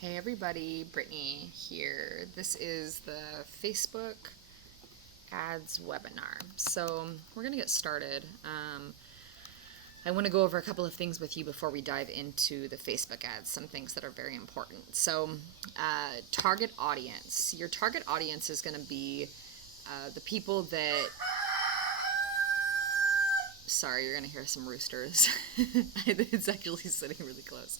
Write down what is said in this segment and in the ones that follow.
Hey everybody, Brittany here. This is the Facebook ads webinar. So we're going to get started. I want to go over a couple of things with you before we dive into the Facebook ads, some things that are very important. So target audience. Your target audience is going to be the people that... Sorry, you're going to hear some roosters. It's actually sitting really close.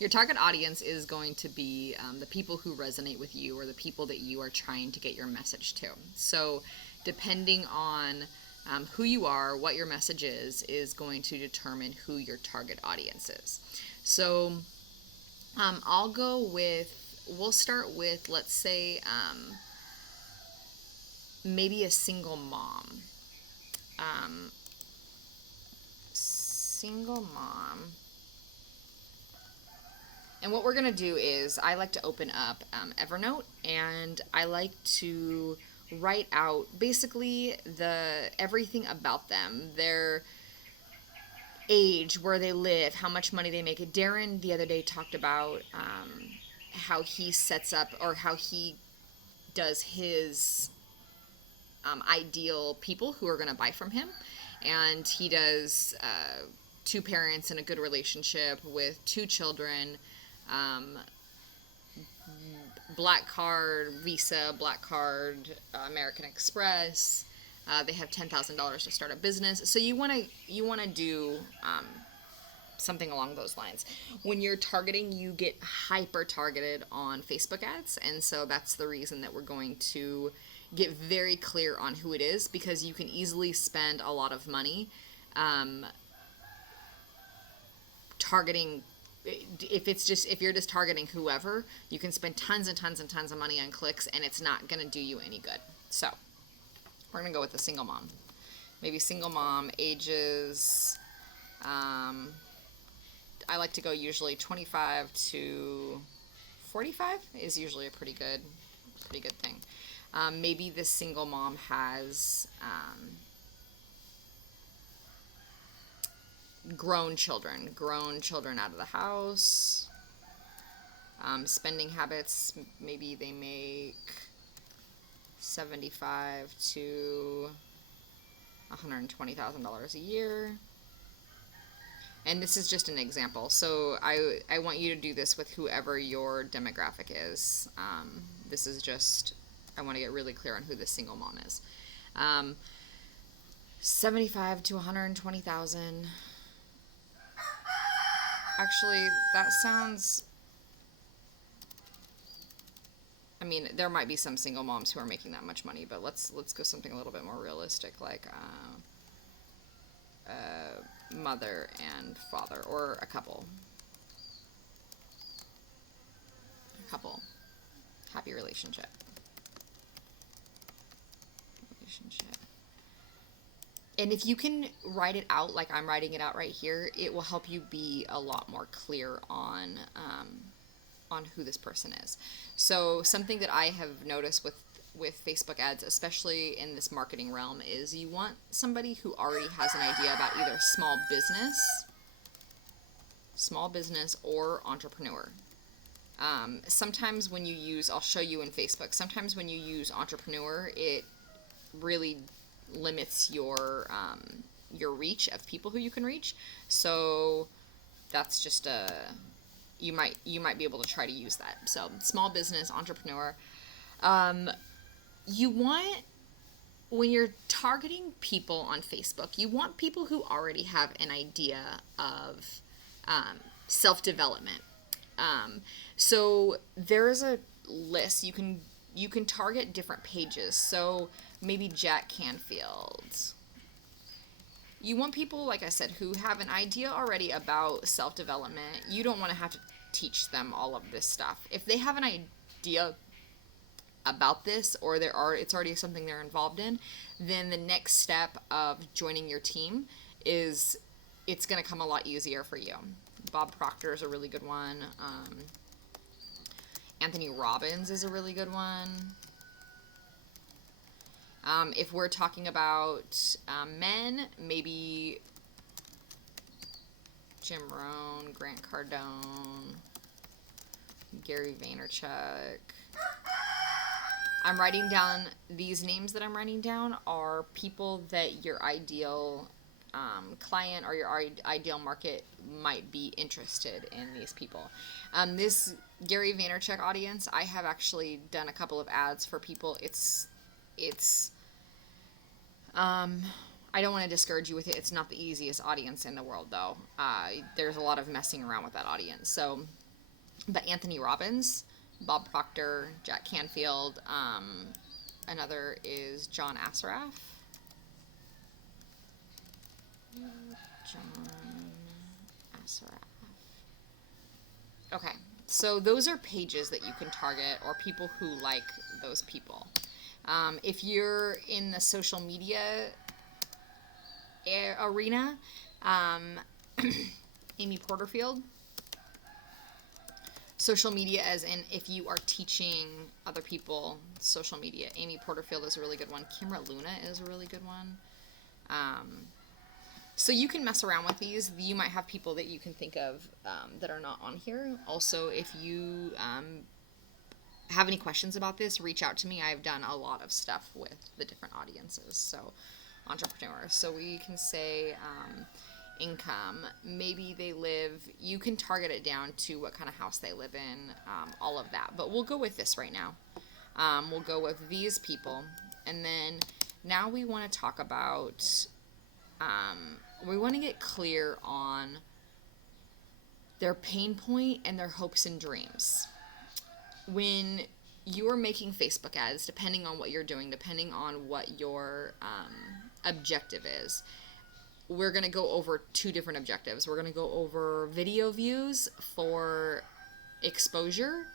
Your target audience is going to be the people who resonate with you, or the people that you are trying to get your message to. So depending on who you are, what your message is going to determine who your target audience is. So we'll start with, let's say, maybe a single mom. And what we're going to do is, I like to open up Evernote, and I like to write out basically everything about them, their age, where they live, how much money they make. Darren the other day talked about how he sets up, or how he does his ideal people who are going to buy from him. And he does two parents in a good relationship with two children, Black Card, Visa, Black Card, American Express. They have $10,000 to start a business. So you want to do something along those lines. When you're targeting, you get hyper targeted on Facebook ads, and so that's the reason that we're going to get very clear on who it is, because you can easily spend a lot of money targeting. If you're just targeting whoever, you can spend tons and tons and tons of money on clicks, and it's not going to do you any good. So we're going to go with a single mom. Maybe single mom, ages, I like to go usually 25 to 45 is usually a pretty good thing. Maybe this single mom has grown children out of the house. Spending habits, maybe they make $75,000 to $120,000 a year. And this is just an example. So I want you to do this with whoever your demographic is. This is just, I want to get really clear on who this single mom is. 75 to 120,000. Actually, that sounds, I mean, there might be some single moms who are making that much money, but let's go something a little bit more realistic, like mother and father, or a couple. Happy relationship. And if you can write it out like I'm writing it out right here, it will help you be a lot more clear on who this person is. So something that I have noticed with Facebook ads, especially in this marketing realm, is you want somebody who already has an idea about either small business or entrepreneur. Sometimes when you use, I'll show you in Facebook, sometimes when you use entrepreneur, it really limits your reach of people who you can reach. So that's just you might be able to try to use that. So small business, entrepreneur. You want, when you're targeting people on Facebook, you want people who already have an idea of self-development. So there is a list. You can target different pages. So maybe Jack Canfield. You want people, like I said, who have an idea already about self-development. You don't want to have to teach them all of this stuff. If they have an idea about this, or it's already something they're involved in, then the next step of joining your team is, it's going to come a lot easier for you. Bob Proctor is a really good one. Anthony Robbins is a really good one. If we're talking about men, maybe Jim Rohn, Grant Cardone, Gary Vaynerchuk. I'm writing down, these names that I'm writing down are people that your ideal client or your ideal market might be interested in these people. This Gary Vaynerchuk audience, I have actually done a couple of ads for people. It's I don't want to discourage you with it. It's not the easiest audience in the world, though. There's a lot of messing around with that audience. So, but Anthony Robbins, Bob Proctor, Jack Canfield, another is John Assaraf. John Assaraf. Okay, so those are pages that you can target or people who like those people. If you're in the social media arena, Amy Porterfield. Social media as in if you are teaching other people social media. Amy Porterfield is a really good one. Kimra Luna is a really good one. So you can mess around with these. You might have people that you can think of that are not on here. Also, if you have any questions about this, reach out to me. I've done a lot of stuff with the different audiences, so entrepreneurs. So we can say income, maybe they live, you can target it down to what kind of house they live in, all of that. But we'll go with this right now. We'll go with these people. And then now we want to talk about, we want to get clear on their pain point and their hopes and dreams. When you are making Facebook ads, depending on what you're doing, depending on what your objective is, we're going to go over two different objectives. We're going to go over video views for exposure,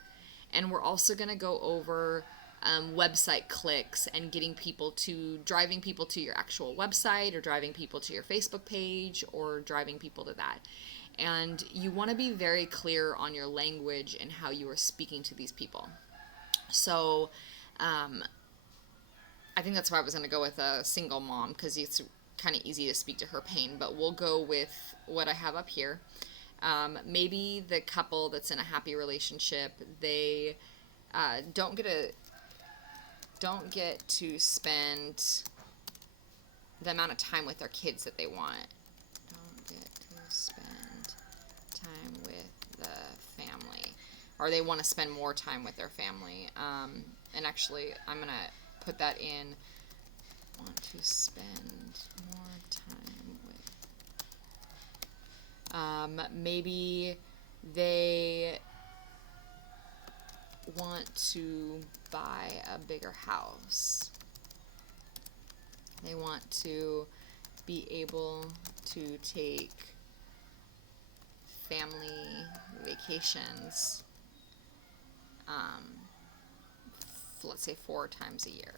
and we're also going to go over website clicks and driving people to your actual website or driving people to your Facebook page or driving people to that. And you want to be very clear on your language and how you are speaking to these people. So I think that's why I was going to go with a single mom, because it's kind of easy to speak to her pain, but we'll go with what I have up here. Maybe the couple that's in a happy relationship, they don't get to spend the amount of time with their kids that they want. Don't get to spend time with the family, or they want to spend more time with their family. And actually, I'm going to put that in, want to spend more time with. Maybe they want to buy a bigger house. They want to be able to take family vacations, let's say 4 times a year.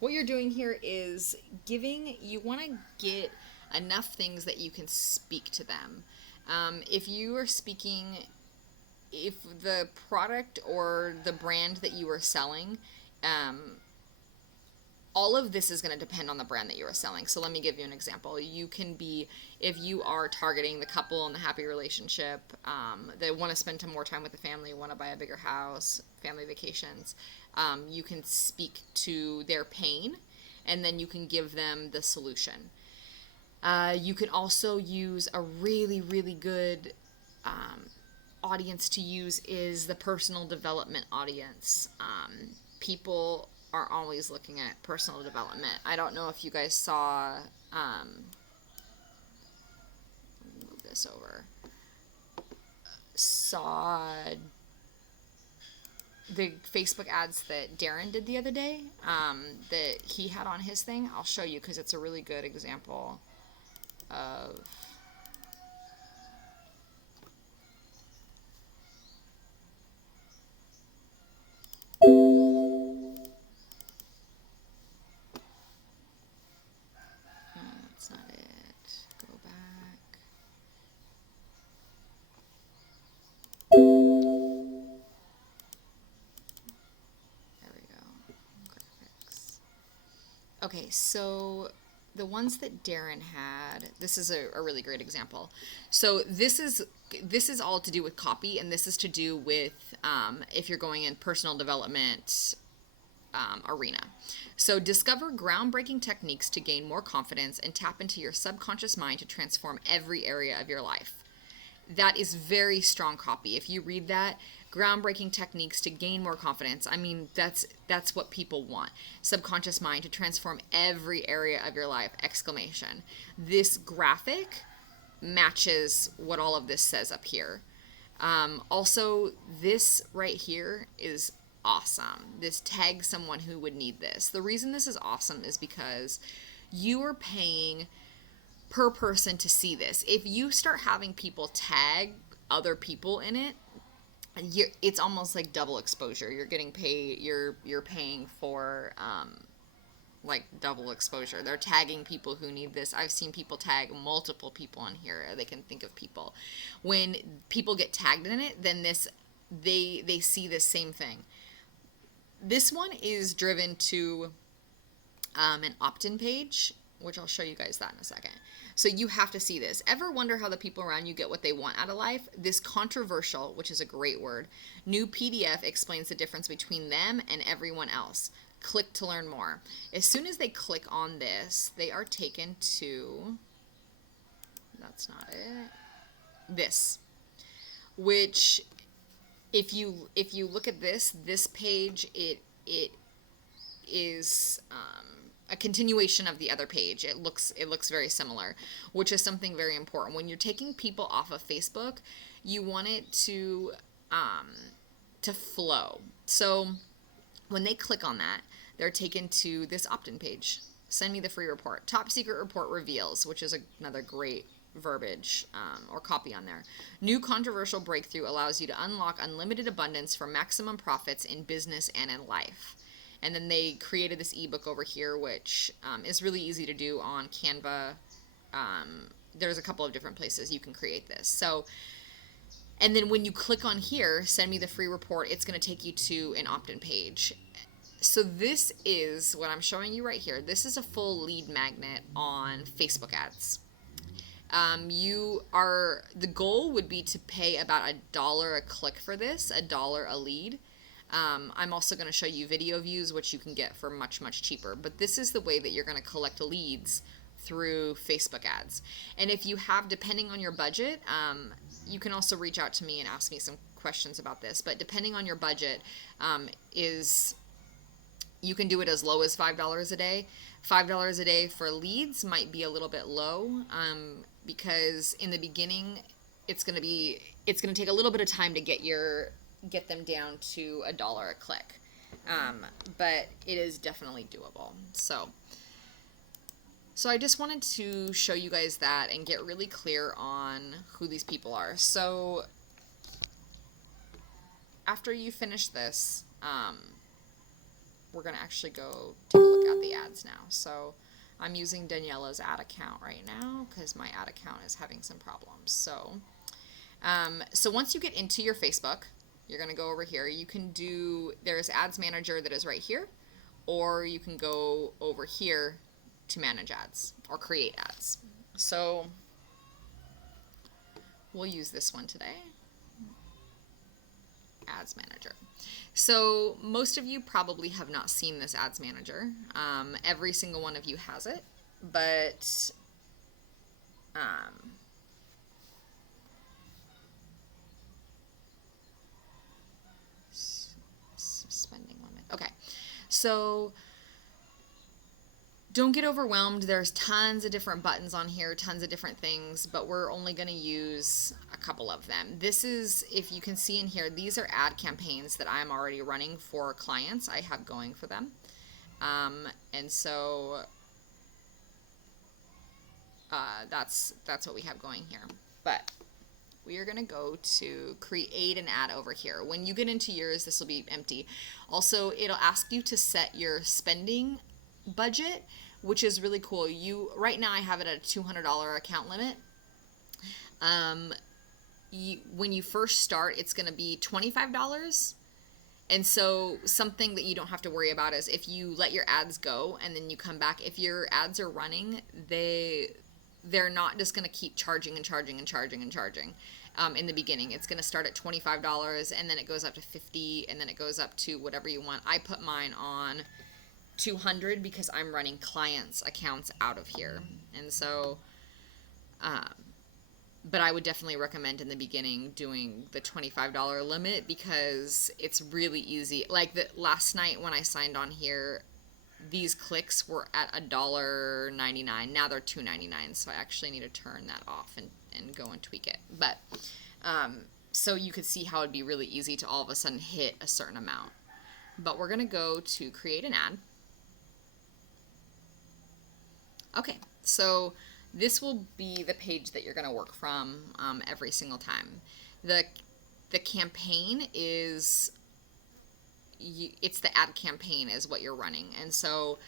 What you're doing here is you want to get enough things that you can speak to them. If the product or the brand that you are selling, all of this is going to depend on the brand that you are selling. So let me give you an example. If you are targeting the couple in the happy relationship, they want to spend more time with the family, want to buy a bigger house, family vacations, you can speak to their pain, and then you can give them the solution. You can also use a really, really good audience to use is the personal development audience. People are always looking at personal development. I don't know if you guys saw, move this over, saw the Facebook ads that Darren did the other day, that he had on his thing. I'll show you because it's a really good example of that's not it. Go back. There we go. Graphics. Okay, so the ones that Darren had, this is a really great example. So this is all to do with copy, and this is to do with if you're going in personal development arena. So discover groundbreaking techniques to gain more confidence and tap into your subconscious mind to transform every area of your life. That is very strong copy. If you read that, groundbreaking techniques to gain more confidence, I mean, that's what people want. Subconscious mind to transform every area of your life, exclamation. This graphic matches what all of this says up here. Also, this right here is awesome. This tag someone who would need this. The reason this is awesome is because you are paying per person to see this. If you start having people tag other people in it, it's almost like double exposure. You're getting paid. You're paying for like double exposure. They're tagging people who need this. I've seen people tag multiple people in here. They can think of people. When people get tagged in it, then they see the same thing. This one is driven to an opt-in page, which I'll show you guys that in a second. So you have to see this. Ever wonder how the people around you get what they want out of life? This controversial, which is a great word, new PDF explains the difference between them and everyone else. Click to learn more. As soon as they click on this, they are taken to, that's not it, this, which if you look at this page, it is a continuation of the other page. It looks very similar, which is something very important. When you're taking people off of Facebook, you want it to flow. So when they click on that, they're taken to this opt-in page. Send me the free report. Top secret report reveals, which is another great verbiage or copy on there. New controversial breakthrough allows you to unlock unlimited abundance for maximum profits in business and in life. And then they created this ebook over here, which is really easy to do on Canva. There's a couple of different places you can create this. So, and then when you click on here, send me the free report, it's going to take you to an opt-in page. So this is what I'm showing you right here. This is a full lead magnet on Facebook ads. The goal would be to pay about $1 a click for this, $1 a lead. I'm also going to show you video views, which you can get for much, much cheaper. But this is the way that you're going to collect leads through Facebook ads. And if you have, depending on your budget, you can also reach out to me and ask me some questions about this. But depending on your budget, you can do it as low as $5 a day. $5 a day for leads might be a little bit low because in the beginning, it's going to take a little bit of time to get them down to $1 a click. But it is definitely doable. So I just wanted to show you guys that and get really clear on who these people are. So after you finish this, we're going to actually go take a look at the ads now. So I'm using Daniela's ad account right now because my ad account is having some problems. So once you get into your Facebook, you're going to go over here. You can there's Ads Manager that is right here, or you can go over here to manage ads or create ads. So we'll use this one today. Ads Manager. So most of you probably have not seen this Ads Manager. Every single one of you has it, but spending limit. Okay, so don't get overwhelmed. There's tons of different buttons on here, tons of different things, but we're only going to use a couple of them. This is, if you can see in here, these are ad campaigns that I'm already running for clients I have going for them. And so that's what we have going here. But we are going to go to create an ad over here. When you get into yours, this will be empty. Also, it'll ask you to set your spending budget, which is really cool. Right now I have it at a $200 account limit. When you first start, it's going to be $25, And so something that you don't have to worry about is if you let your ads go and then you come back, if your ads are running, they're not just going to keep charging and charging and charging and charging. In the beginning, it's going to start at $25 and then it goes up to $50 and then it goes up to whatever you want. I put mine on $200 because I'm running clients' accounts out of here. And so, but I would definitely recommend in the beginning doing the $25 limit because it's really easy. Like last night when I signed on here, these clicks were at $1.99. Now they're $2.99. So I actually need to turn that off and go and tweak it. But so you could see how it'd be really easy to all of a sudden hit a certain amount. But we're going to go to create an ad. Okay, so this will be the page that you're going to work from every single time. The campaign is, it's the ad campaign is what you're running. And so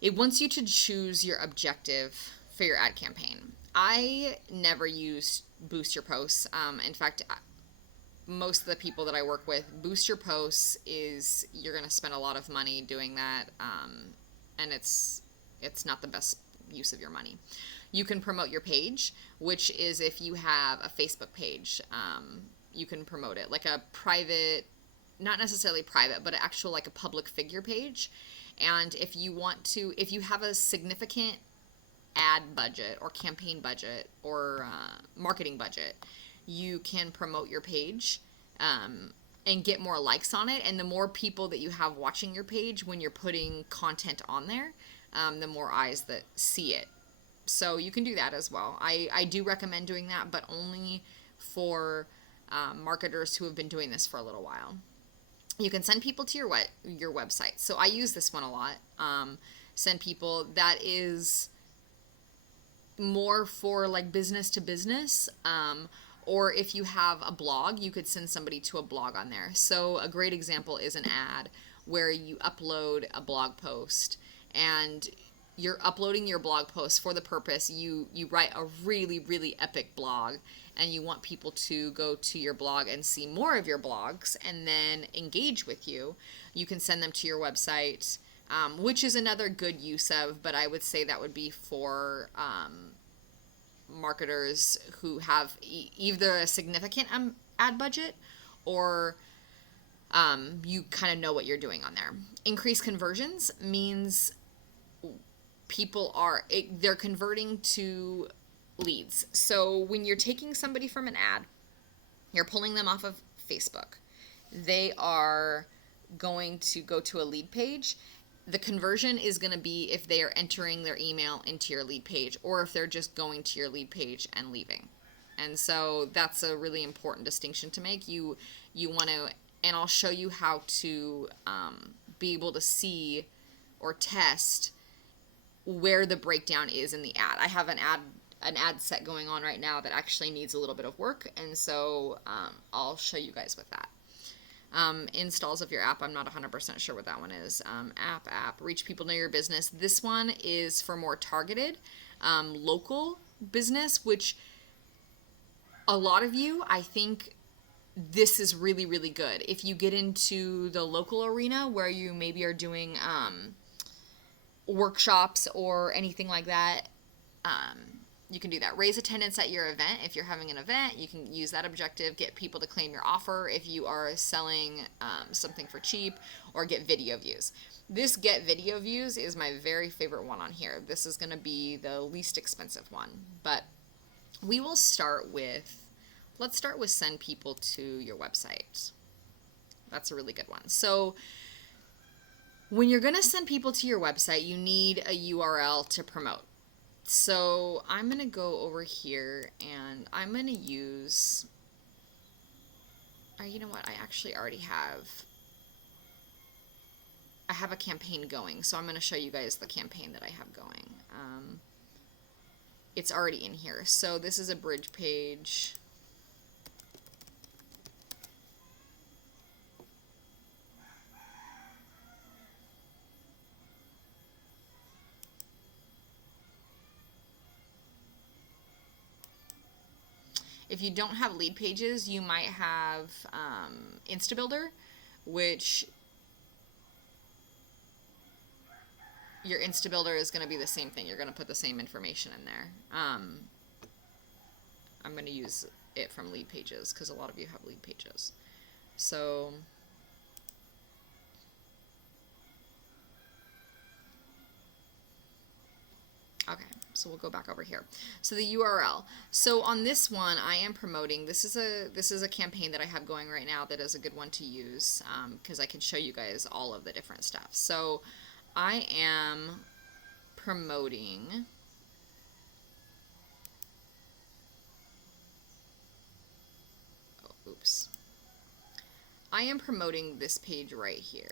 it wants you to choose your objective for your ad campaign. I never use boost your posts. In fact, most of the people that I work with, boost your posts is, you're going to spend a lot of money doing that. And it's not the best use of your money. You can promote your page, which is if you have a Facebook page, you can promote it like a private, not necessarily private, but actual like a public figure page. And if you want to, if you have a significant ad budget or campaign budget or marketing budget, you can promote your page and get more likes on it. And the more people that you have watching your page when you're putting content on there, the more eyes that see it. So you can do that as well. I do recommend doing that, but only for marketers who have been doing this for a little while. You can send people to your website. So I use this one a lot. Send people, that is more for like business to business. Or if you have a blog, you could send somebody to a blog on there. So a great example is an ad where you upload a blog post and you're uploading your blog post for the purpose, you write a really, really epic blog and you want people to go to your blog and see more of your blogs and then engage with you. You can send them to your website, which is another good use of, but I would say that would be for marketers who have either a significant ad budget or you kind of know what you're doing on there. Increased conversions means they're converting to leads. So when you're taking somebody from an ad, you're pulling them off of Facebook, they are going to go to a lead page. The conversion is going to be if they are entering their email into your lead page or if they're just going to your lead page and leaving. And so that's a really important distinction to make. You want to, and I'll show you how to be able to see or test where the breakdown is in the ad. I have an ad set going on right now that actually needs a little bit of work, and so I'll show you guys with that. Installs of your app, I'm not 100% sure what that one is. App, reach people near your business. This one is for more targeted, local business, which a lot of you, I think this is really, really good. If you get into the local arena where you maybe are doing workshops or anything like that, you can do that. Raise attendance at your event. If you're having an event, you can use that objective. Get people to claim your offer if you are selling something for cheap, or get video views. This get video views is my very favorite one on here. This is going to be the least expensive one, but we will start with, let's start with send people to your website. That's a really good one. So when you're going to send people to your website, you need a URL to promote. So I'm going to go over here and I'm going to use, you know what, I actually already have a campaign going. So I'm going to show you guys the campaign that I have going. It's already in here. So this is a bridge page. If you don't have lead pages, you might have InstaBuilder, which your Insta Builder is going to be the same thing. You're going to put the same information in there. I'm going to use it from lead pages because a lot of you have lead pages. So okay, so we'll go back over here. So the URL. So on this one, I am promoting. This is a campaign that I have going right now that is a good one to use because I can show you guys all of the different stuff. So I am promoting. Oh, oops. I am promoting this page right here,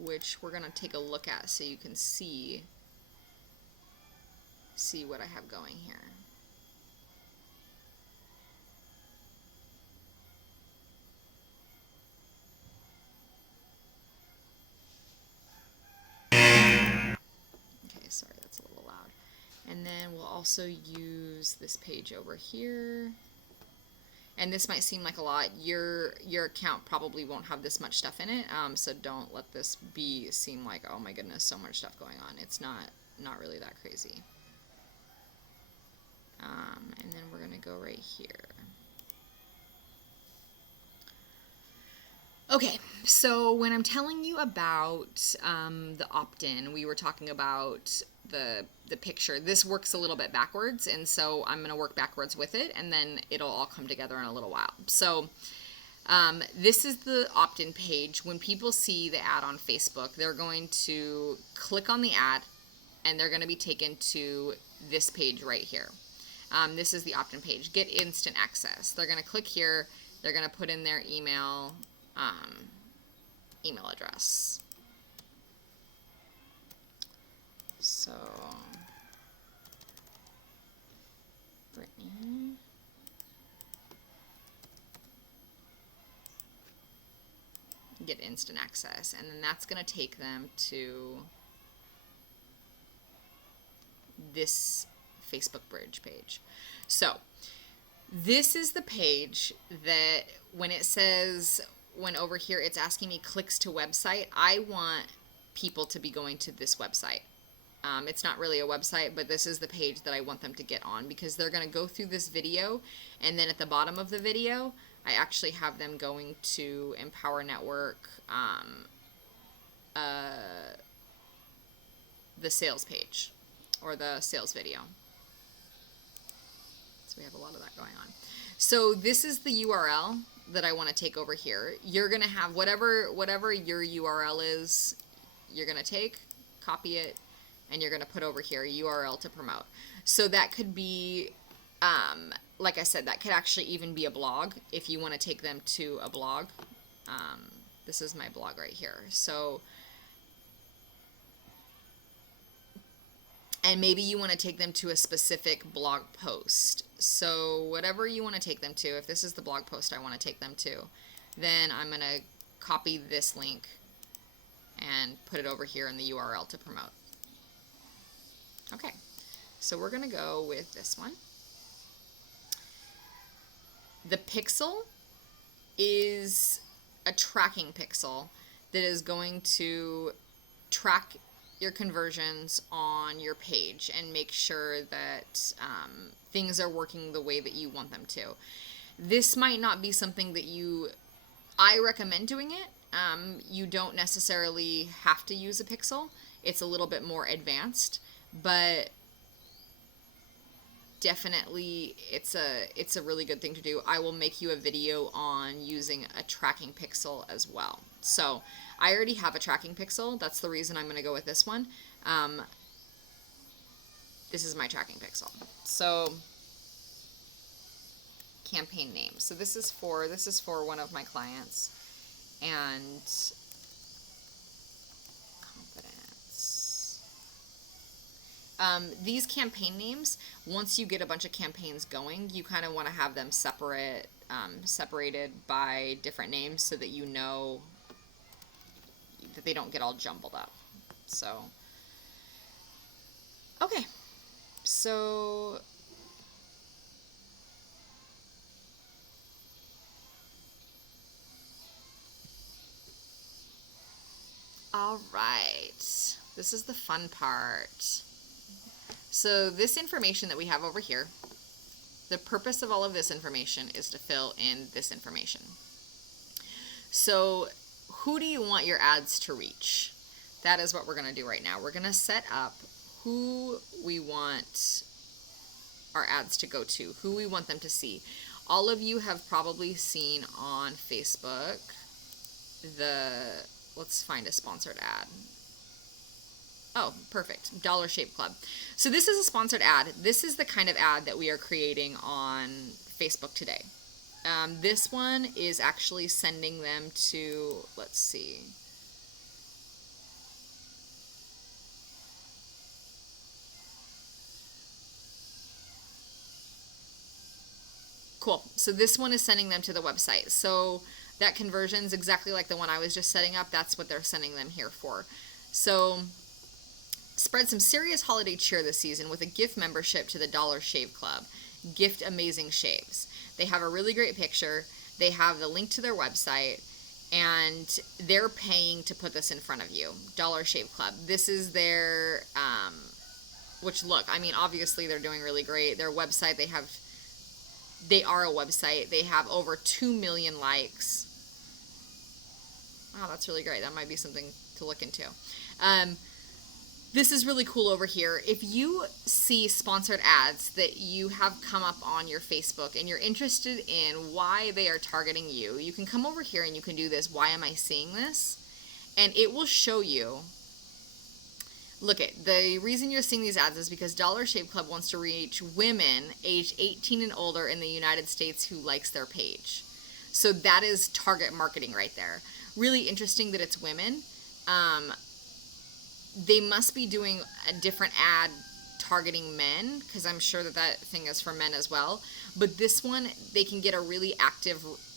which we're going to take a look at so you can see what I have going here. Okay, sorry, that's a little loud. And then we'll also use this page over here. And this might seem like a lot. Your account probably won't have this much stuff in it, so don't let this seem like, oh my goodness, so much stuff going on. It's not really that crazy. And then we're going to go right here. Okay, so when I'm telling you about the opt-in, we were talking about the picture. This works a little bit backwards, and so I'm going to work backwards with it, and then it'll all come together in a little while. So this is the opt-in page. When people see the ad on Facebook, they're going to click on the ad, and they're going to be taken to this page right here. This is the opt-in page. Get instant access. They're going to click here. They're going to put in their email address. So, Brittany. Get instant access, and then that's going to take them to this Facebook Bridge page. So, this is the page that when over here it's asking me clicks to website, I want people to be going to this website. It's not really a website, but this is the page that I want them to get on because they're going to go through this video, and then at the bottom of the video, I actually have them going to Empower Network, the sales page, or the sales video. So we have a lot of that going on. So this is the URL that I want to take over here. You're going to have whatever your URL is, you're going to take, copy it, and you're going to put over here URL to promote. So that could be, like I said, that could actually even be a blog if you want to take them to a blog. This is my blog right here. So, and maybe you want to take them to a specific blog post. So whatever you want to take them to, if this is the blog post I want to take them to, then I'm going to copy this link and put it over here in the URL to promote. Okay, so we're going to go with this one. The pixel is a tracking pixel that is going to track your conversions on your page and make sure that things are working the way that you want them to. This might not be something that I recommend doing it. You don't necessarily have to use a pixel. It's a little bit more advanced, but definitely it's a really good thing to do. I will make you a video on using a tracking pixel as well. So I already have a tracking pixel. That's the reason I'm going to go with this one. This is my tracking pixel. So campaign name. So this is for one of my clients, and confidence. These campaign names, once you get a bunch of campaigns going, you kind of want to have them separated by different names so that you know that they don't get all jumbled up. So, okay. So, All right, this is the fun part. So this information that we have over here, the purpose of all of this information is to fill in this information. So who do you want your ads to reach? That is what we're going to do right now. We're going to set up who we want our ads to go to, who we want them to see. All of you have probably seen on Facebook let's find a sponsored ad. Oh, perfect. Dollar Shave Club. So this is a sponsored ad. This is the kind of ad that we are creating on Facebook today. This one is actually sending them to, let's see. Cool. So this one is sending them to the website. So that conversion is exactly like the one I was just setting up. That's what they're sending them here for. So spread some serious holiday cheer this season with a gift membership to the Dollar Shave Club. Gift amazing shaves. They have a really great picture. They have the link to their website, and they're paying to put this in front of you. Dollar Shave Club. This is their, which look, I mean, obviously they're doing really great. Their website, they are a website. They have over 2 million likes. Wow, that's really great. That might be something to look into. This is really cool over here. If you see sponsored ads that you have come up on your Facebook and you're interested in why they are targeting you, you can come over here and you can do this, why am I seeing this? And it will show you, look at, the reason you're seeing these ads is because Dollar Shave Club wants to reach women aged 18 and older in the United States who likes their page. So that is target marketing right there. Really interesting that it's women. They must be doing a different ad targeting men, because I'm sure that that thing is for men as well. But this one, they can get a really accurate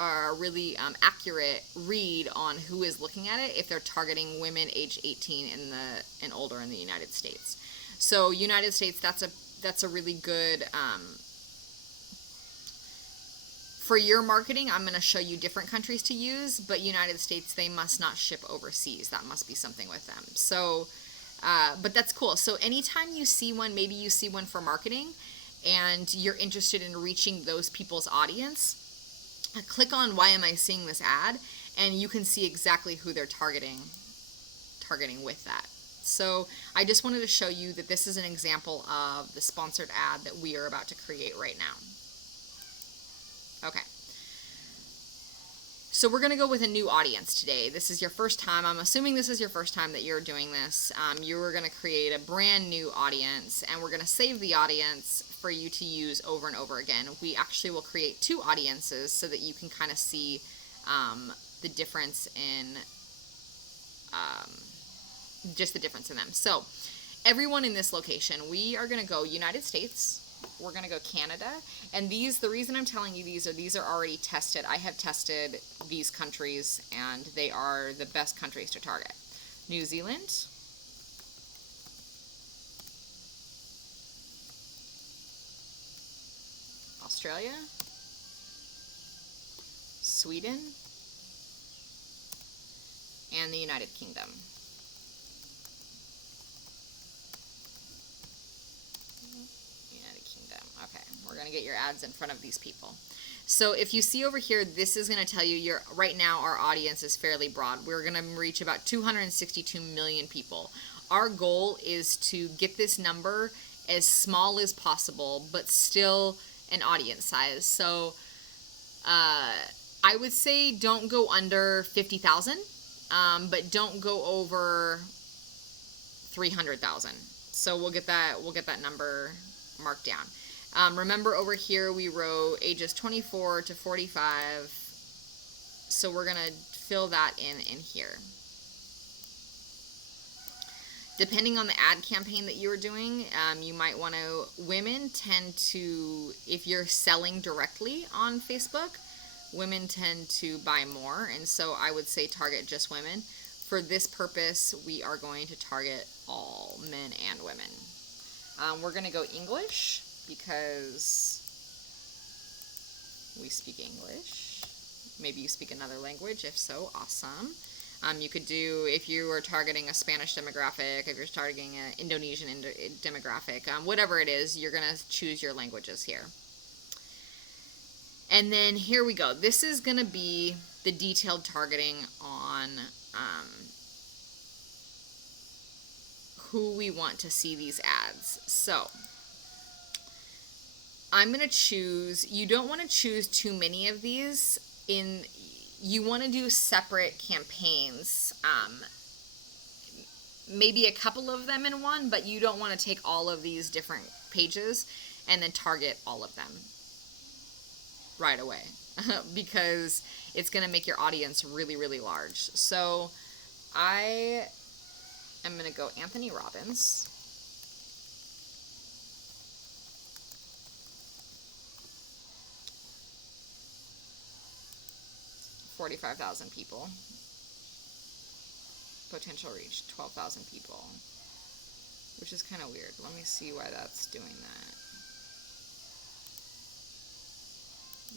read on who is looking at it if they're targeting women age 18 and older in the United States. So United States, that's a really good. For your marketing, I'm going to show you different countries to use, but United States, they must not ship overseas. That must be something with them. So, but that's cool. So anytime you see one, maybe you see one for marketing and you're interested in reaching those people's audience, click on why am I seeing this ad, and you can see exactly who they're targeting with that. So I just wanted to show you that this is an example of the sponsored ad that we are about to create right now. Okay. So we're going to go with a new audience today. This is your first time. I'm assuming this is your first time that you're doing this. You are going to create a brand new audience, and we're going to save the audience for you to use over and over again. We actually will create two audiences so that you can kind of see the difference in just the difference in them. So everyone in this location, we are going to go United States. We're going to go Canada, and the reason I'm telling you these are already tested. I have tested these countries, and they are the best countries to target. New Zealand, Australia, Sweden, and the United Kingdom. Okay, we're going to get your ads in front of these people. So if you see over here, this is going to tell you right now our audience is fairly broad. We're going to reach about 262 million people. Our goal is to get this number as small as possible, but still an audience size. So I would say don't go under 50,000, but don't go over 300,000. So we'll get that number marked down. Remember over here we wrote ages 24 to 45, so we're going to fill that in here. Depending on the ad campaign that you're doing, you might want to, women tend to, if you're selling directly on Facebook, women tend to buy more, and so I would say target just women. For this purpose, we are going to target all men and women. We're going to go English, because we speak English. Maybe you speak another language. If so, awesome. You could do, if you were targeting a Spanish demographic, if you're targeting an Indonesian demographic, whatever it is, you're going to choose your languages here. And then here we go. This is going to be the detailed targeting on who we want to see these ads. So I'm going to choose, you don't want to choose too many of these. You want to do separate campaigns, maybe a couple of them in one, but you don't want to take all of these different pages and then target all of them right away because it's going to make your audience really, really large. So I am going to go Anthony Robbins. $45,000 people. Potential reach 12,000 people, which is kind of weird. Let me see why that's doing that.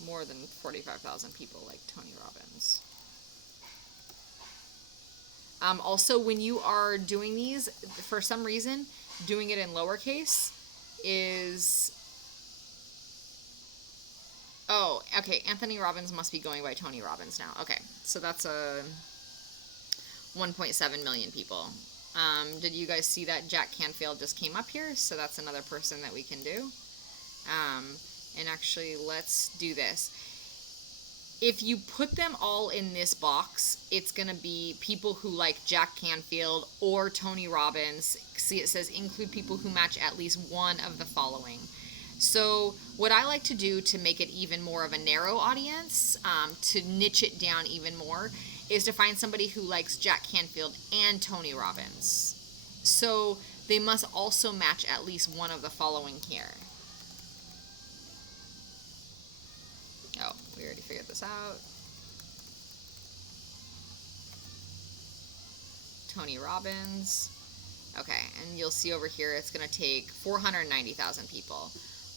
More than 45,000 people like Tony Robbins. Also, when you are doing these, for some reason, doing it in lowercase is... Oh, okay, Anthony Robbins must be going by Tony Robbins now. Okay, so that's a 1.7 million people. Did you guys see that Jack Canfield just came up here? So that's another person that we can do. And actually, let's do this. If you put them all in this box, it's going to be people who like Jack Canfield or Tony Robbins. See, it says include people who match at least one of the following. So what I like to do to make it even more of a narrow audience, to niche it down even more, is to find somebody who likes Jack Canfield and Tony Robbins. So they must also match at least one of the following here. Oh, we already figured this out. Tony Robbins. Okay, and you'll see over here it's going to take 490,000 people.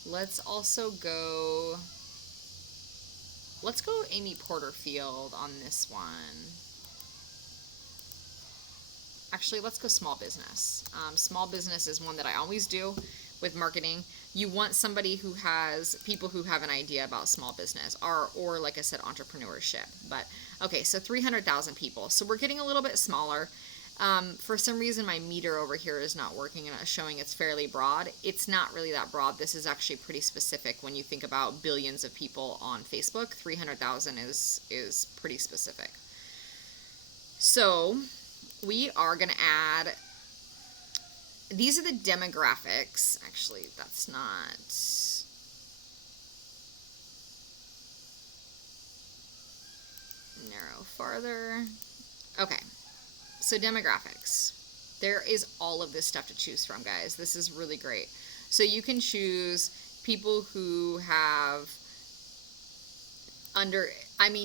Let's also go... Let's go Amy Porterfield on this one. Actually, let's go small business. Small business is one that I always do with marketing. You want somebody who has, people who have an idea about small business or like I said, entrepreneurship. But okay, so 300,000 people. So we're getting a little bit smaller. For some reason, my meter over here is not working and it's showing it's fairly broad. It's not really that broad. This is actually pretty specific when you think about billions of people on Facebook. 300,000 is pretty specific. So we are going to add, these are the demographics. Actually, that's not, narrow farther. Okay. So demographics, there is all of this stuff to choose from, guys. This is really great. So you can choose people who have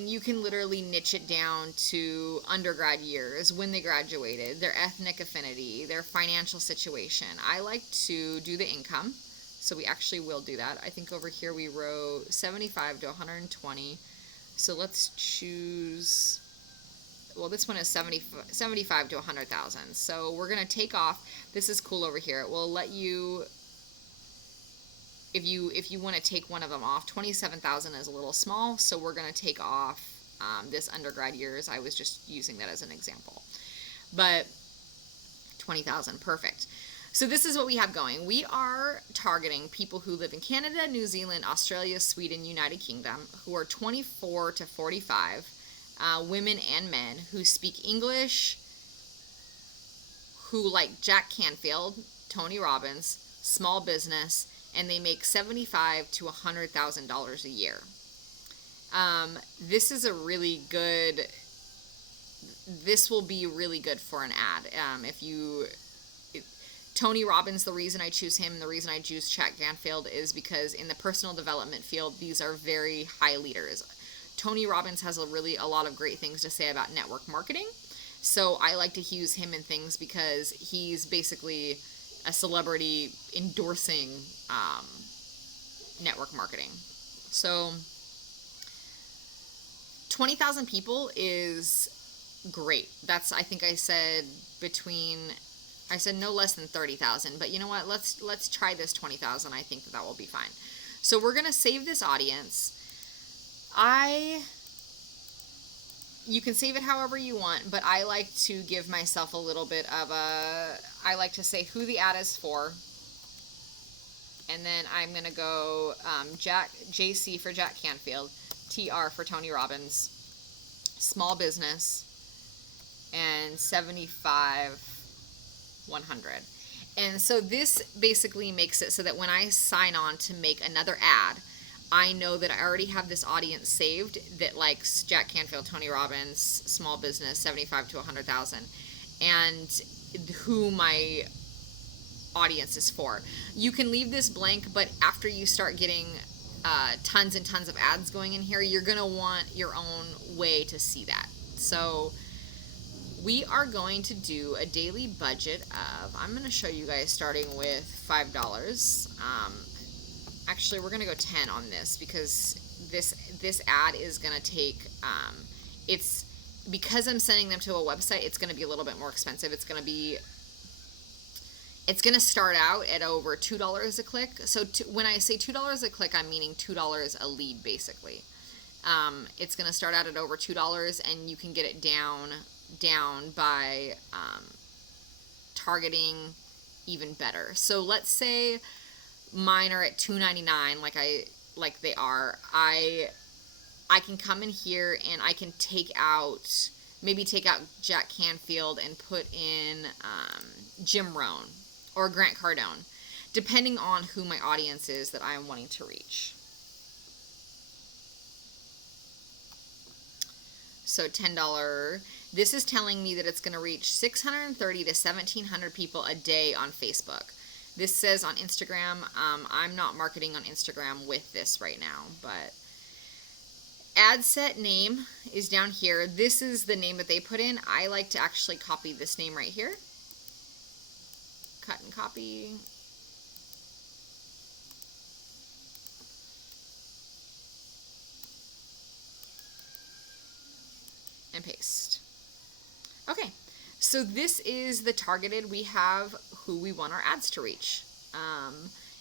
you can literally niche it down to undergrad years, when they graduated, their ethnic affinity, their financial situation. I like to do the income, so we actually will do that. I think over here we wrote 75 to 120. So let's choose... Well, this one is 75 to 100,000. So we're going to take off. This is cool over here. It will let you, if you want to take one of them off, 27,000 is a little small. So we're going to take off this undergrad years. I was just using that as an example. But 20,000, perfect. So this is what we have going. We are targeting people who live in Canada, New Zealand, Australia, Sweden, United Kingdom, who are 24 to 45. Women and men who speak English, who like Jack Canfield, Tony Robbins, small business, and they make $75,000 to $100,000 a year. This is a really good. This will be really good for an ad. Tony Robbins, the reason I choose him, the reason I choose Jack Canfield is because in the personal development field, these are very high leaders. Tony Robbins has a lot of great things to say about network marketing. So I like to use him in things because he's basically a celebrity endorsing network marketing. So 20,000 people is great. That's, I think I said no less than 30,000, but you know what? Let's try this 20,000. I think that will be fine. So we're going to save this audience. You can save it however you want, but I like to give myself a little bit of I like to say who the ad is for. And then I'm going to go JC for Jack Canfield, TR for Tony Robbins, small business, and 75 100. And so this basically makes it so that when I sign on to make another ad, I know that I already have this audience saved that likes Jack Canfield, Tony Robbins, small business, 75 to 100,000, and who my audience is for. You can leave this blank, but after you start getting tons and tons of ads going in here, you're going to want your own way to see that. So we are going to do a daily budget of, I'm going to show you guys starting with $5. Actually, we're going to go 10 on this because this ad is going to take, because I'm sending them to a website, it's going to be a little bit more expensive. It's going to start out at over $2 a click. So when I say $2 a click, I'm meaning $2 a lead, basically. It's going to start out at over $2, and you can get it down by targeting even better. So let's say mine are at $2.99, like they are. I can come in here and I can take out Jack Canfield and put in Jim Rohn or Grant Cardone, depending on who my audience is that I am wanting to reach. So $10. This is telling me that it's going to reach 630 to 1,700 people a day on Facebook. This says on Instagram. I'm not marketing on Instagram with this right now, but ad set name is down here. This is the name that they put in. I like to actually copy this name right here. Cut and copy. And paste. Okay, so this is the targeted. We have who we want our ads to reach.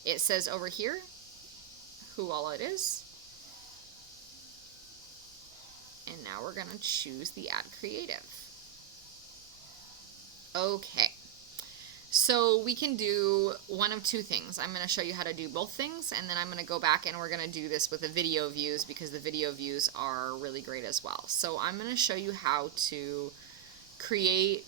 It says over here who all it is. And now we're going to choose the ad creative. Okay. So we can do one of two things. I'm going to show you how to do both things, and then I'm going to go back and we're going to do this with the video views because the video views are really great as well. So I'm going to show you how to create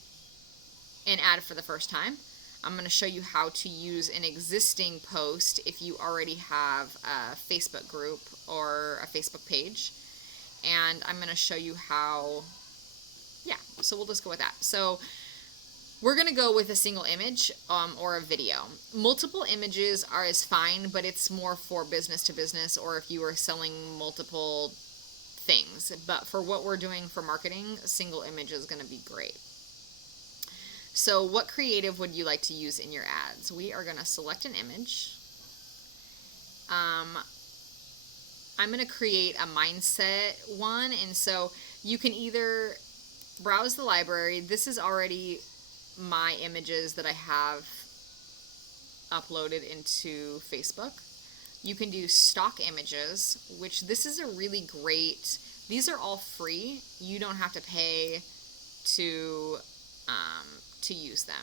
an ad for the first time. I'm going to show you how to use an existing post if you already have a Facebook group or a Facebook page. And I'm going to show you how, so we'll just go with that. So we're going to go with a single image or a video. Multiple images is fine, but it's more for business to business or if you are selling multiple things. But for what we're doing for marketing, a single image is going to be great. So what creative would you like to use in your ads? We are going to select an image. I'm going to create a mindset one, and so you can either browse the library. This is already my images that I have uploaded into Facebook. You can do stock images, which this is a really great, these are all free. You don't have to pay to use them.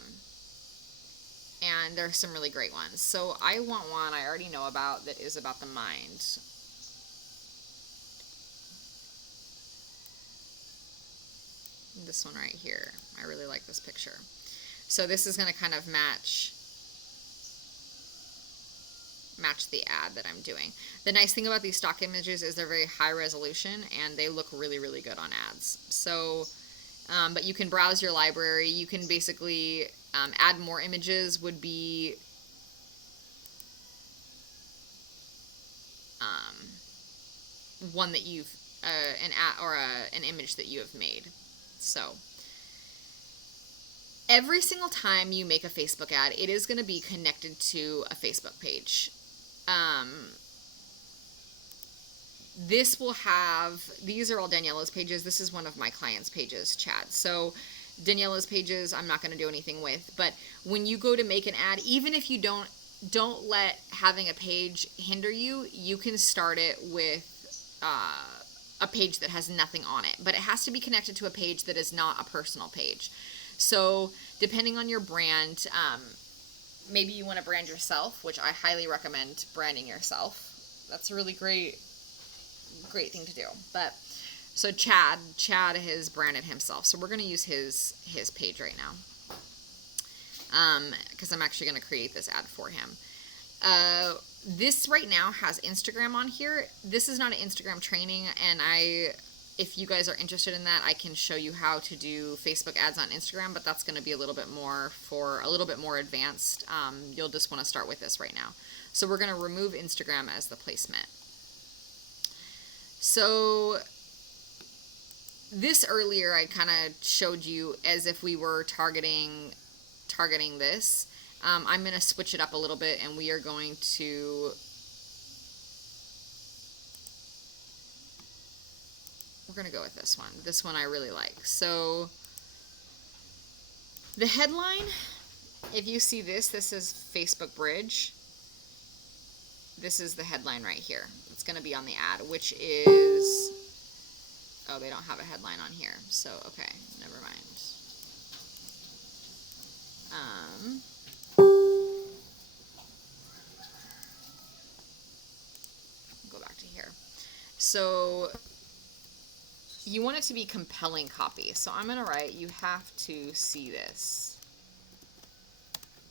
And there's some really great ones. So I want one I already know about that is about the mind. This one right here. I really like this picture. So this is going to kind of match the ad that I'm doing. The nice thing about these stock images is they're very high resolution and they look really, really good on ads. So, but you can browse your library. You can basically add more images would be one that you've an image that you have made. So every single time you make a Facebook ad, it is going to be connected to a Facebook page. this will have, these are all Daniela's pages. This is one of my clients' pages, Chad. So Daniela's pages, I'm not going to do anything with, but when you go to make an ad, even if you don't let having a page hinder you, you can start it with a page that has nothing on it, but it has to be connected to a page that is not a personal page. So depending on your brand, maybe you want to brand yourself, which I highly recommend branding yourself. That's a really great thing to do. But so Chad has branded himself, so we're going to use his page right now, because I'm actually going to create this ad for him. This right now has Instagram on here. This is not an Instagram training, and if you guys are interested in that, I can show you how to do Facebook ads on Instagram, but that's going to be a little bit more advanced. You'll just want to start with this right now. So we're going to remove Instagram as the placement. So this earlier I kind of showed you as if we were targeting this. I'm going to switch it up a little bit, and we are going to go with this one. This one I really like. So the headline, if you see this is Facebook Bridge. This is the headline right here. It's going to be on the ad, which is, oh, they don't have a headline on here. So, okay, never mind. Go back to here. So you want it to be compelling copy. So I'm going to write, you have to see this.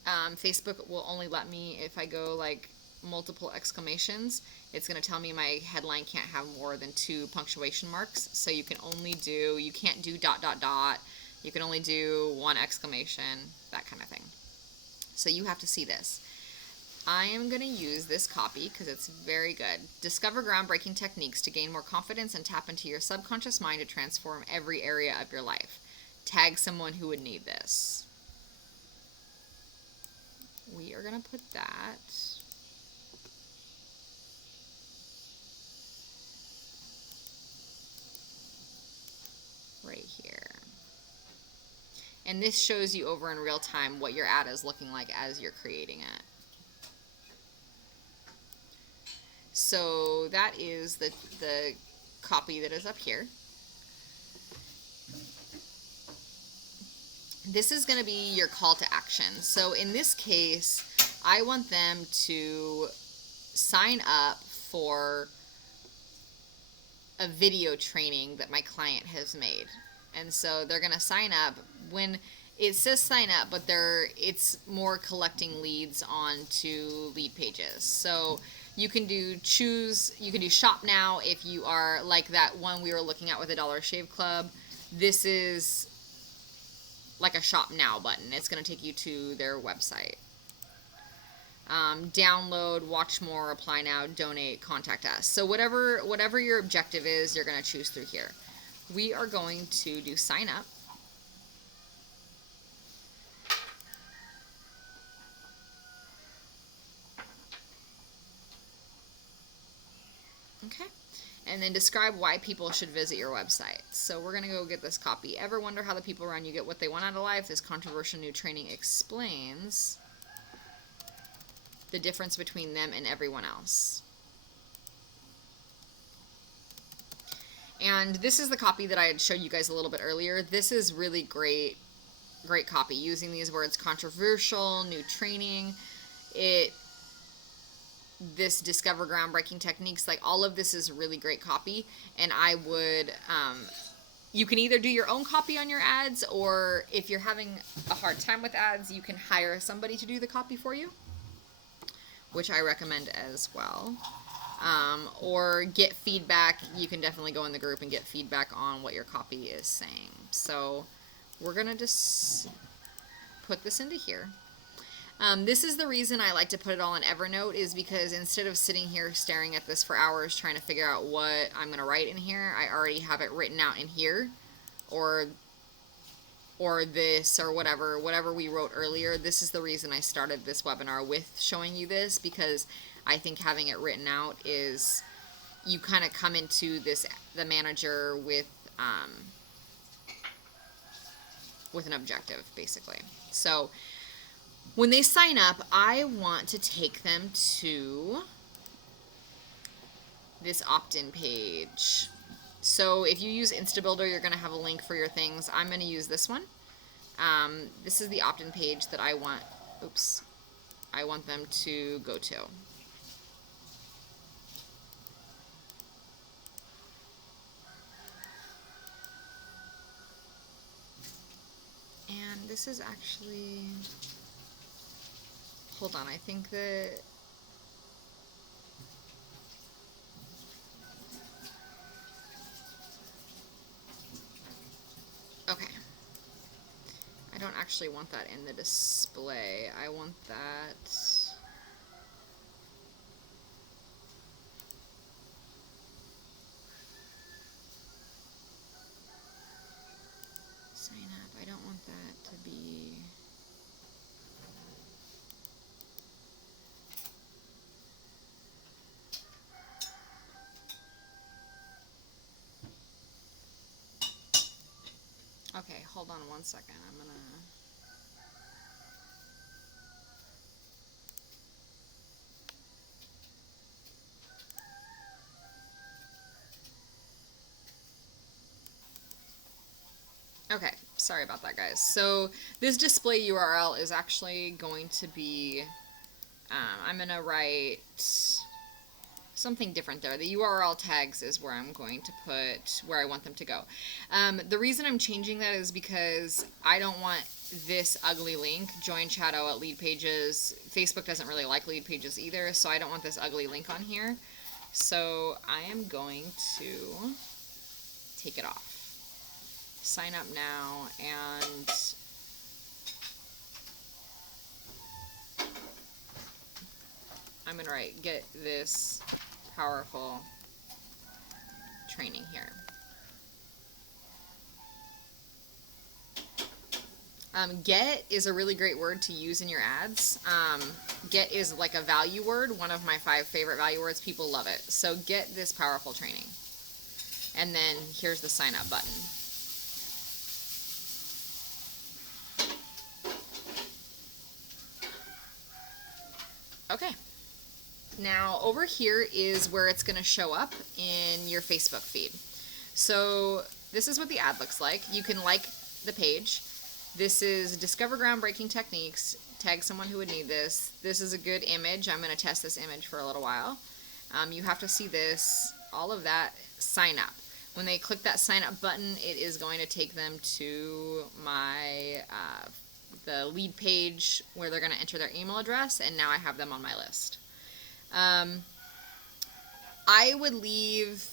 Facebook will only let me, if I go like multiple exclamations, it's going to tell me my headline can't have more than 2 punctuation marks. So you can only do, you can't do ... You can only do 1 exclamation, that kind of thing. So you have to see this. I am going to use this copy because it's very good. Discover groundbreaking techniques to gain more confidence and tap into your subconscious mind to transform every area of your life. Tag someone who would need this. We are going to put that. Right here. And this shows you over in real time what your ad is looking like as you're creating it. So that is the copy that is up here. This is going to be your call to action. So in this case, I want them to sign up for a video training that my client has made. And so they're going to sign up. When it says sign up, but it's more collecting leads onto lead pages. So you can do shop now if you are like that one we were looking at with the Dollar Shave Club. This is like a shop now button. It's going to take you to their website. Download, watch more, apply now, donate, contact us. So whatever your objective is, you're going to choose through here. We are going to do sign up. Okay. And then describe why people should visit your website. So we're going to go get this copy. Ever wonder how the people around you get what they want out of life? This controversial new training explains the difference between them and everyone else. And this is the copy that I had showed you guys a little bit earlier. This is really great copy. Using these words, controversial, new training, this discover groundbreaking techniques, like all of this is really great copy. And I would, you can either do your own copy on your ads, or if you're having a hard time with ads, you can hire somebody to do the copy for you, which I recommend as well. Or get feedback. You can definitely go in the group and get feedback on what your copy is saying. So we're going to just put this into here. This is the reason I like to put it all in Evernote, is because instead of sitting here staring at this for hours trying to figure out what I'm going to write in here, I already have it written out in here, or this, or whatever we wrote earlier. This is the reason I started this webinar with showing you this, because I think having it written out is you kind of come into the manager with an objective, basically. So when they sign up, I want to take them to this opt-in page. So if you use InstaBuilder, you're going to have a link for your things. I'm going to use this one. This is the opt-in page that I want them to go to. And this is actually, hold on, I think that, okay. I don't actually want that in the display. I want that, sign up. I don't want that to be, okay, hold on one second. I'm gonna, okay, sorry about that, guys. So this display URL is actually going to be, I'm going to write something different there. The URL tags is where I'm going to put where I want them to go. The reason I'm changing that is because I don't want this ugly link, join Chatto at lead pages. Facebook doesn't really like lead pages either, so I don't want this ugly link on here. So I am going to take it off. Sign up now, and I'm going to write, get this powerful training here. Get is a really great word to use in your ads. Get is like a value word, one of my 5 favorite value words. People love it. So get this powerful training. And then here's the sign up button. Okay. Now over here is where it's going to show up in your Facebook feed. So this is what the ad looks like. You can like the page. This is discover groundbreaking techniques. Tag someone who would need this. This is a good image. I'm going to test this image for a little while. You have to see this, all of that, sign up. When they click that sign up button, it is going to take them to my the lead page where they're going to enter their email address, and now I have them on my list. I would leave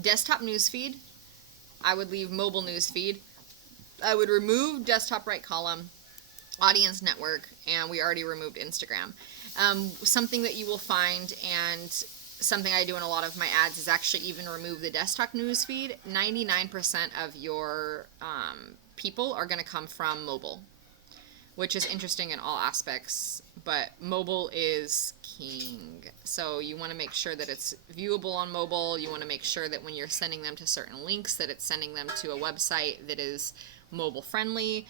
desktop newsfeed. I would leave mobile newsfeed. I would remove desktop right column, audience network, and we already removed Instagram. Something that you will find, and something I do in a lot of my ads, is actually even remove the desktop newsfeed. 99% of your people are going to come from mobile, which is interesting in all aspects, but mobile is king. So you want to make sure that it's viewable on mobile. You want to make sure that when you're sending them to certain links, that it's sending them to a website that is mobile friendly.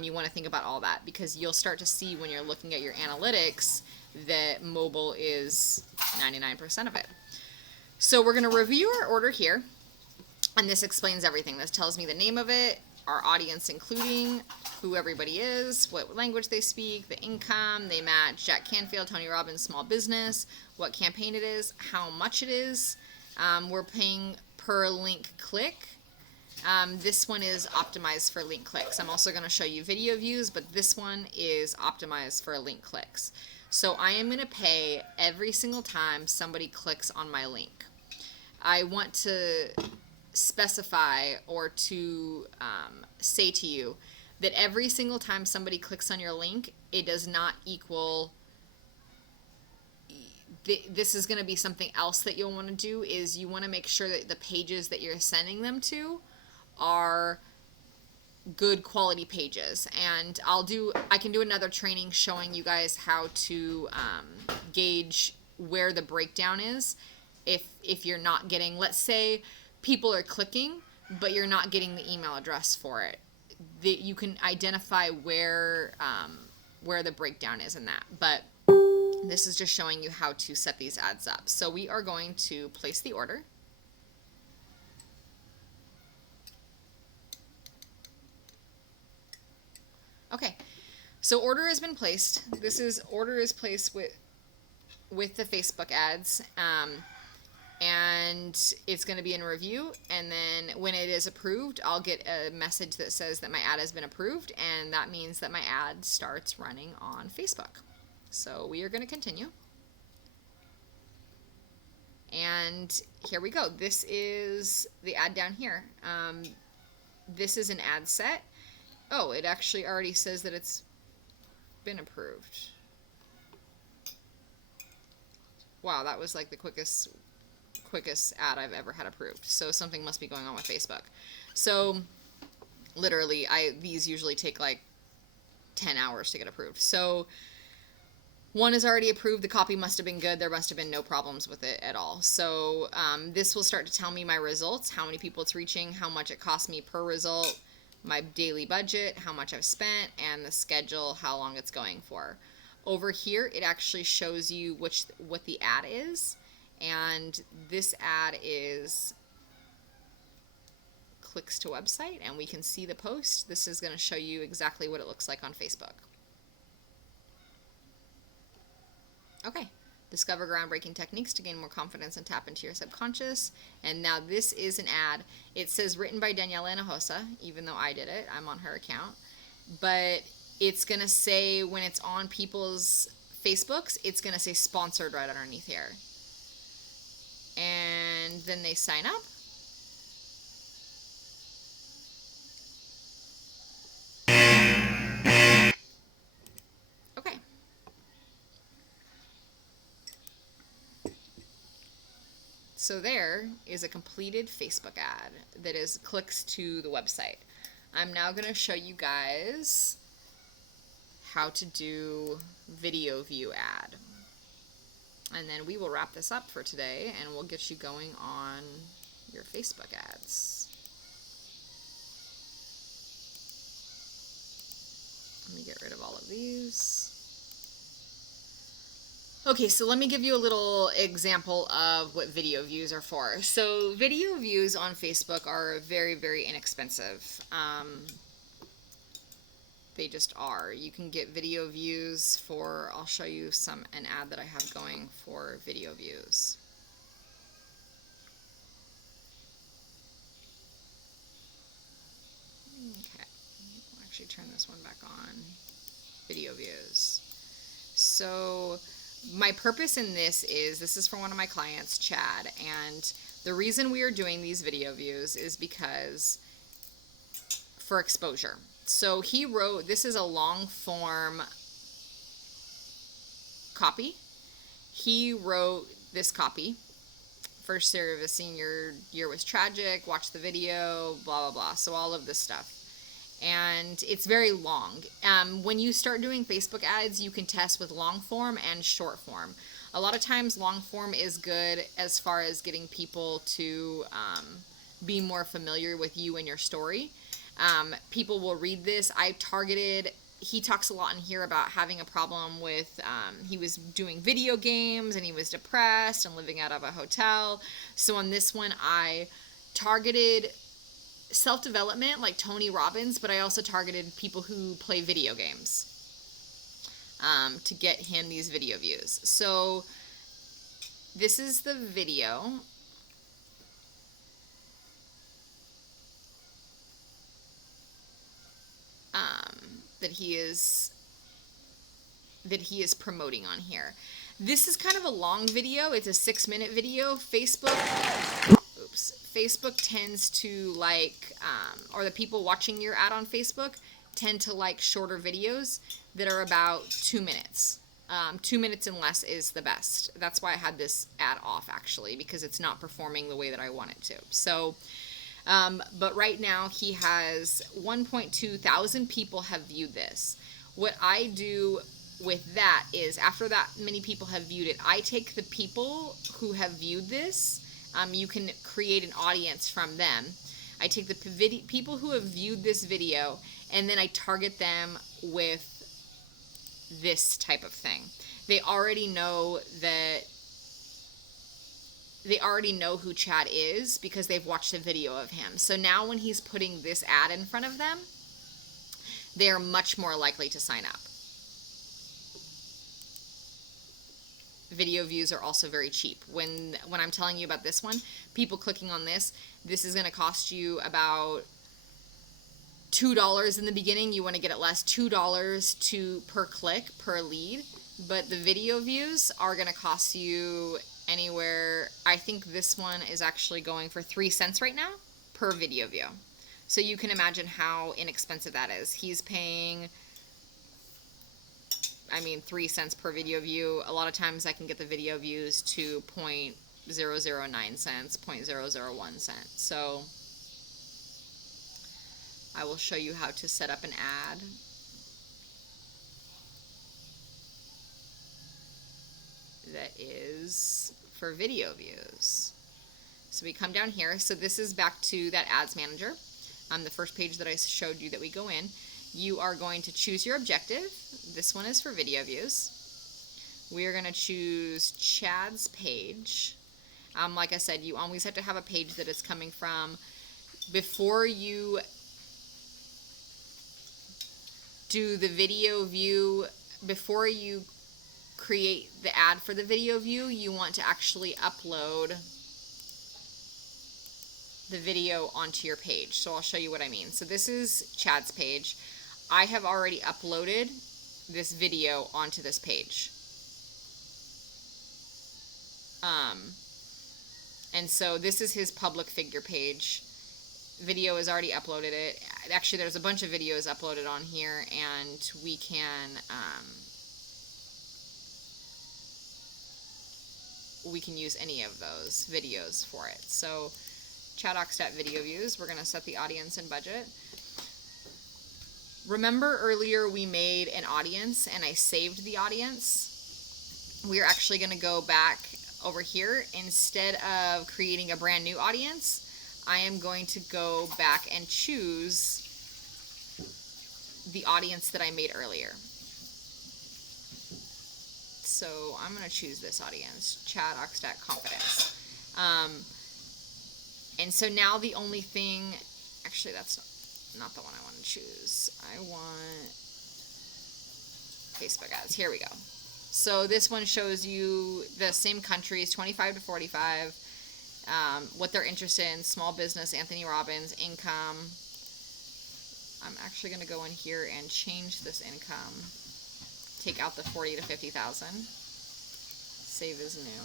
You want to think about all that, because you'll start to see when you're looking at your analytics that mobile is 99% of it. So we're going to review our order here, and this explains everything. This tells me the name of it, our audience including who everybody is, what language they speak, the income, they match Jack Canfield, Tony Robbins, small business, what campaign it is, how much it is. We're paying per link click. This one is optimized for link clicks. I'm also going to show you video views, but this one is optimized for link clicks. So I am going to pay every single time somebody clicks on my link. I want to specify or to say to you that every single time somebody clicks on your link, it does not equal, this is going to be something else that you'll want to do, is you want to make sure that the pages that you're sending them to are good quality pages. And I can do another training showing you guys how to gauge where the breakdown is. if you're not getting, let's say people are clicking, but you're not getting the email address for it, that you can identify where the breakdown is in that. But this is just showing you how to set these ads up. So we are going to place the order. Okay, so order has been placed. Order is placed with the Facebook ads, and it's going to be in review. And then when it is approved, I'll get a message that says that my ad has been approved, and that means that my ad starts running on Facebook. So we are going to continue. And here we go. This is the ad down here. This is an ad set. Oh, it actually already says that it's been approved. Wow, that was like the quickest ad I've ever had approved. So something must be going on with Facebook. So literally, these usually take like 10 hours to get approved. So one is already approved. The copy must have been good. There must have been no problems with it at all. So this will start to tell me my results, how many people it's reaching, how much it cost me per result, my daily budget, how much I've spent, and the schedule, how long it's going for. Over here, it actually shows you what the ad is, and this ad is clicks to website, and we can see the post. This is going to show you exactly what it looks like on Facebook. Okay. Discover groundbreaking techniques to gain more confidence and tap into your subconscious. And now this is an ad. It says written by Danielle Hinojosa, even though I did it. I'm on her account. But it's going to say, when it's on people's Facebooks, it's going to say sponsored right underneath here. And then they sign up. Okay. So there is a completed Facebook ad that is clicks to the website. I'm now going to show you guys how to do video view ad. And then we will wrap this up for today, and we'll get you going on your Facebook ads. Let me get rid of all of these. Okay, so let me give you a little example of what video views are for. So video views on Facebook are very, very inexpensive. They just are. You can get video views for, I'll show you an ad that I have going for video views. Okay, I'll actually turn this one back on. Video views. So my purpose in this is for one of my clients, Chad, and the reason we are doing these video views is because for exposure. So he wrote, this is a long form copy. He wrote this copy. First year of a senior year was tragic, watch the video, blah, blah, blah. So all of this stuff. And it's very long. When you start doing Facebook ads, you can test with long form and short form. A lot of times long form is good as far as getting people to be more familiar with you and your story. People will read this. He talks a lot in here about having a problem with, he was doing video games and he was depressed and living out of a hotel. So on this one, I targeted self-development like Tony Robbins, but I also targeted people who play video games to get him these video views. So this is the video. That he is promoting on here. This is kind of a long video. It's a 6-minute video. Facebook tends to like, or the people watching your ad on Facebook tend to like shorter videos that are about 2 minutes. 2 minutes and less is the best. That's why I had this ad off, actually, because it's not performing the way that I want it to. So, but right now he has 1.2 thousand people have viewed this. What I do with that is after that many people have viewed it, I take the people who have viewed this. You can create an audience from them. I take the people who have viewed this video, and then I target them with this type of thing. They already know who Chad is because they've watched a video of him. So now when he's putting this ad in front of them, they are much more likely to sign up. Video views are also very cheap. When I'm telling you about this one, people clicking on this is going to cost you about $2 in the beginning. You want to get it less, $2 per click, per lead. But the video views are going to cost you anywhere, I think this one is actually going for 3 cents right now per video view. So you can imagine how inexpensive that is. He's paying, 3 cents per video view. A lot of times I can get the video views to 0.009 cents, 0.001 cents. So I will show you how to set up an ad. That is for video views. So we come down here. So this is back to that ads manager. The first page that I showed you that we go in. You are going to choose your objective. This one is for video views. We are going to choose Chad's page. Like I said, you always have to have a page that it's coming from. Before you do the video view, before you create the ad for the video view, you want to actually upload the video onto your page. So I'll show you what I mean. So this is Chad's page. I have already uploaded this video onto this page. And so this is his public figure page. Video has already uploaded it. Actually, there's a bunch of videos uploaded on here, and we can use any of those videos for it. So Chad Oxtat video views, we're going to set the audience and budget. Remember earlier we made an audience and I saved the audience? We're actually going to go back over here. Instead of creating a brand new audience, I am going to go back and choose the audience that I made earlier. So I'm going to choose this audience, Chad Oxtat Confidence. And so now the only thing, actually that's not the one I want to choose. I want Facebook ads. Here we go. So this one shows you the same countries, 25 to 45, what they're interested in, small business, Anthony Robbins, income. I'm actually going to go in here and change this income. Take out the 40 to 50,000. Save as new.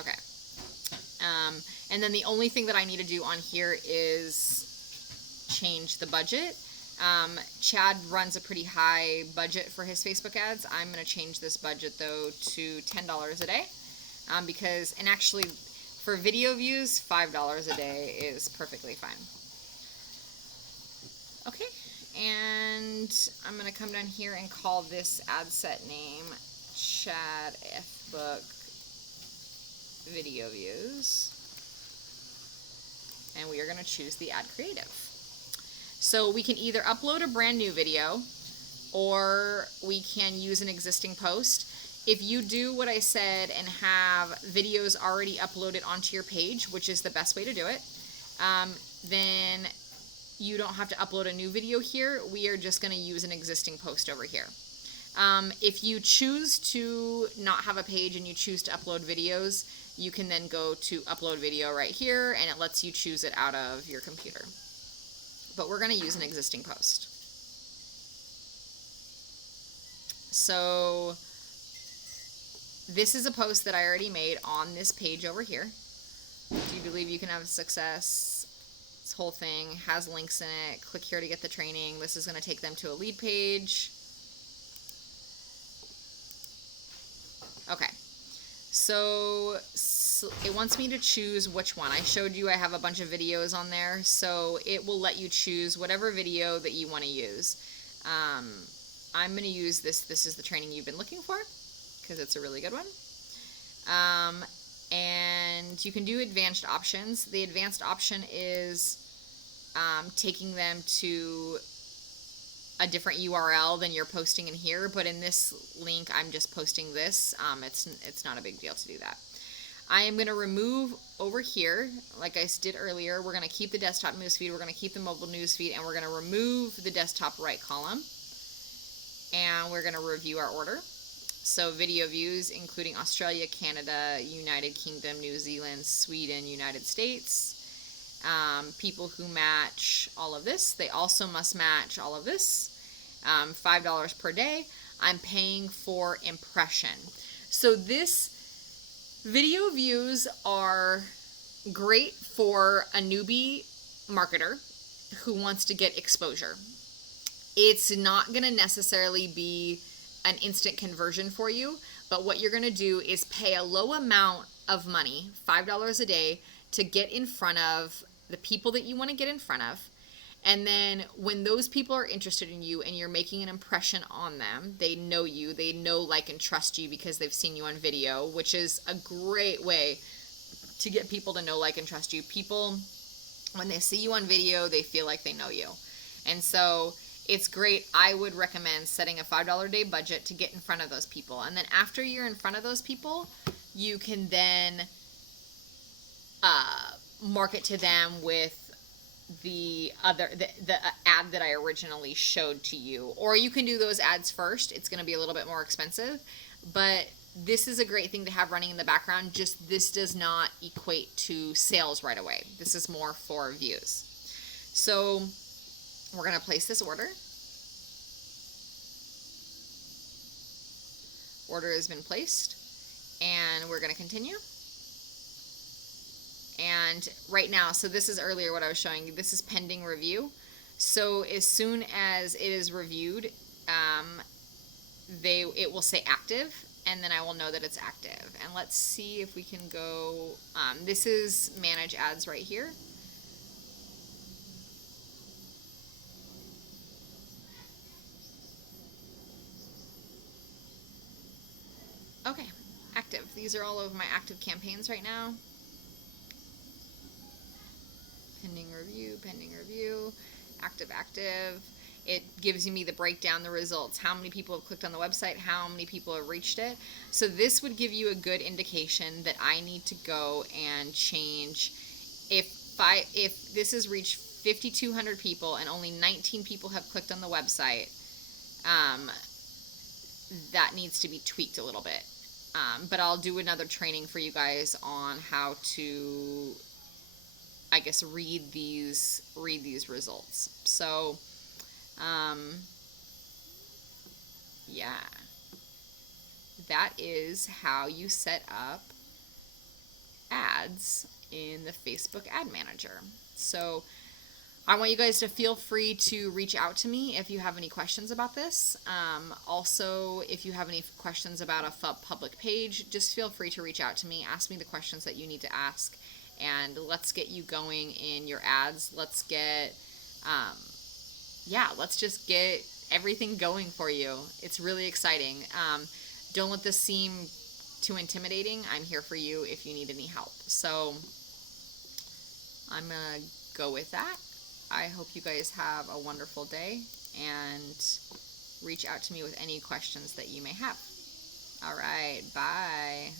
Okay. And then the only thing that I need to do on here is change the budget. Chad runs a pretty high budget for his Facebook ads. I'm going to change this budget though to $10 a day. Because, and actually for video views, $5 a day is perfectly fine. Okay. And I'm going to come down here and call this ad set name Chad F. Book Video Views. And we are going to choose the ad creative. So we can either upload a brand new video or we can use an existing post. If you do what I said and have videos already uploaded onto your page, which is the best way to do it, then you don't have to upload a new video here. We are just going to use an existing post over here. If you choose to not have a page and you choose to upload videos, you can then go to upload video right here and it lets you choose it out of your computer. But we're going to use an existing post. So this is a post that I already made on this page over here. Do you believe you can have success? This whole thing has links in it. Click here to get the training. This is going to take them to a lead page. Okay. So wants me to choose which one. I showed you I have a bunch of videos on there, so it will let you choose whatever video that you want to use. I'm going to use this. This is the training you've been looking for, because it's a really good one. And you can do advanced options. The advanced option is taking them to a different URL than you're posting in here, but in this link I'm just posting this. It's not a big deal to do that. I am going to remove over here, like I did earlier. We're going to keep the desktop newsfeed, we're going to keep the mobile newsfeed, and we're going to remove the desktop right column, and we're going to review our order. So video views including Australia, Canada, United Kingdom, New Zealand, Sweden, United States. People who match all of this, they also must match all of this. $5 per day. I'm paying for impression. So this video views are great for a newbie marketer who wants to get exposure. It's not going to necessarily be an instant conversion for you, but what you're going to do is pay a low amount of money, $5 a day, to get in front of the people that you want to get in front of. And then when those people are interested in you and you're making an impression on them, they know you, they know, like, and trust you because they've seen you on video, which is a great way to get people to know, like, and trust you. People, when they see you on video, they feel like they know you. And so it's great. I would recommend setting a $5 a day budget to get in front of those people. And then after you're in front of those people, you can then market to them with the ad that I originally showed to you. Or you can do those ads first. It's going to be a little bit more expensive, but this is a great thing to have running in the background. Just this does not equate to sales right away. This is more for views. So we're going to place this order. Order has been placed, and we're going to continue. And right now, so this is earlier what I was showing you, this is pending review. So as soon as it is reviewed, it will say active, and then I will know that it's active. And let's see if we can go, this is manage ads right here. Okay, active. These are all of my active campaigns right now. Pending review, active. It gives me the breakdown, the results, how many people have clicked on the website, how many people have reached it. So this would give you a good indication that I need to go and change. If this has reached 5,200 people and only 19 people have clicked on the website, that needs to be tweaked a little bit. But I'll do another training for you guys on how to, I guess, read these results. So, yeah, that is how you set up ads in the Facebook Ad Manager. So I want you guys to feel free to reach out to me if you have any questions about this. Also, if you have any questions about a public page, just feel free to reach out to me. Ask me the questions that you need to ask, and let's get you going in your ads. Let's get, let's just get everything going for you. It's really exciting. Don't let this seem too intimidating. I'm here for you if you need any help. So I'm going to go with that. I hope you guys have a wonderful day, and reach out to me with any questions that you may have. All right, bye.